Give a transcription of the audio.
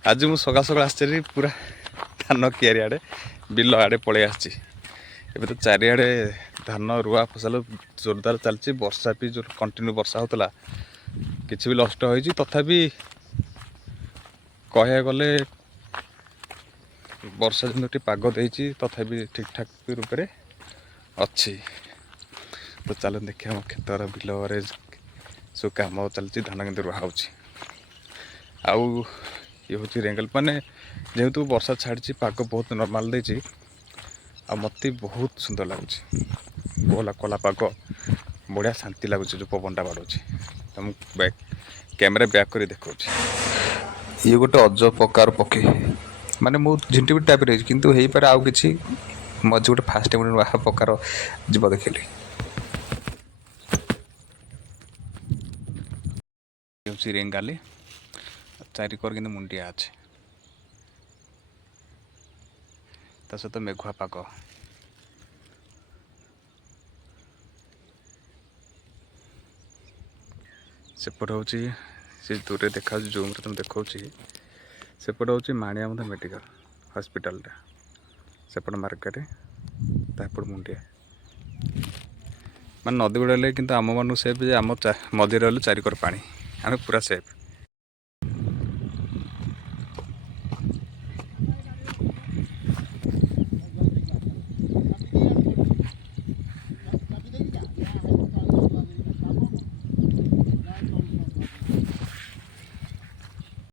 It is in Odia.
आज ମୁଁ ସକାଳ ସକାଳ ଆସିଛି ପୁରା ଧାନ କିଆରି ଆଡ଼େ ବିଲ ଆଡ଼େ ପଳେଇ ଆସିଛି। ଏବେ ତ ଚାରିଆଡ଼େ ଧାନ ରୁଆ ଫସଲ ଜୋରଦାର ଚାଲିଛି। ବର୍ଷା ବି ଯୋଉ କଣ୍ଟିନ୍ୟୁ ବର୍ଷା ହେଉଥିଲା କିଛି ବି ନଷ୍ଟ ହୋଇଛି। ତଥାପି କହିବାକୁ ଗଲେ ବର୍ଷା ଯେମିତି ପାଗ ଦେଇଛି ତଥାପି ଠିକ୍ ଠାକ୍ ରୂପରେ ଅଛି। ତ ଚାଲ ଦେଖିବା ଆମ କ୍ଷେତର ବିଲରେ ସବୁ କାମ ଚାଲିଛି, ଧାନ କେମିତି ରୁଆ ହେଉଛି। ଆଉ ଇଏ ହେଉଛି ରେଙ୍ଗଲ ମାନେ ଯେହେତୁ ବର୍ଷା ଛାଡ଼ିଛି, ପାଗ ବହୁତ ନର୍ମାଲ୍ ଦେଇଛି, ଆଉ ମୋତେ ବହୁତ ସୁନ୍ଦର ଲାଗୁଛି। କୋହଲା କୋହଲା ପାଗ, ବଢ଼ିଆ ଶାନ୍ତି ଲାଗୁଛି ଯେଉଁ ପବନଟା ବାଡ଼ୁଛି। ତ ମୁଁ କ୍ୟାମେରା ବ୍ୟାକ୍ କରି ଦେଖାଉଛି। ଇଏ ଗୋଟେ ଅଜବ ପ୍ରକାର ପକ୍ଷୀ, ମାନେ ମୁଁ ଝିଣ୍ଟିପିଟି ଟାଇପ୍ର ହେଇଛି, କିନ୍ତୁ ହେଇପାରେ ଆଉ କିଛି। ମୁଁ ଆଜି ଗୋଟେ ଫାଷ୍ଟ ଟାଇମ୍ ନୂଆ ପ୍ରକାର ଜୀବ ଦେଖିଲି। ହେଉଛି ରେଙ୍ଗାଲି, ଚାରିକର କିନ୍ତୁ ମୁଣ୍ଡିଆ ଅଛି, ତା ସହିତ ମେଘୁଆ ପାଗ। ସେପଟେ ହେଉଛି ସେ ଦୂରରେ ଦେଖାଯାଉଛି, ଜୁମ୍ରେ ତୁମେ ଦେଖାଉଛି, ସେପଟେ ହେଉଛି ମାଣିଆବନ୍ଧ ମେଡ଼ିକାଲ ହସ୍ପିଟାଲଟା, ସେପଟେ ମାର୍କେଟ, ତାପଟେ ମୁଣ୍ଡିଆ। ମାନେ ନଦୀ ଗୁଡ଼ା ହେଲେ କିନ୍ତୁ ଆମମାନଙ୍କୁ ସେଫ୍ ଯେ ଆମ ମଝିରେ ରହିଲେ ଚାରିକର ପାଣି, ଆମେ ପୁରା ସେଫ୍।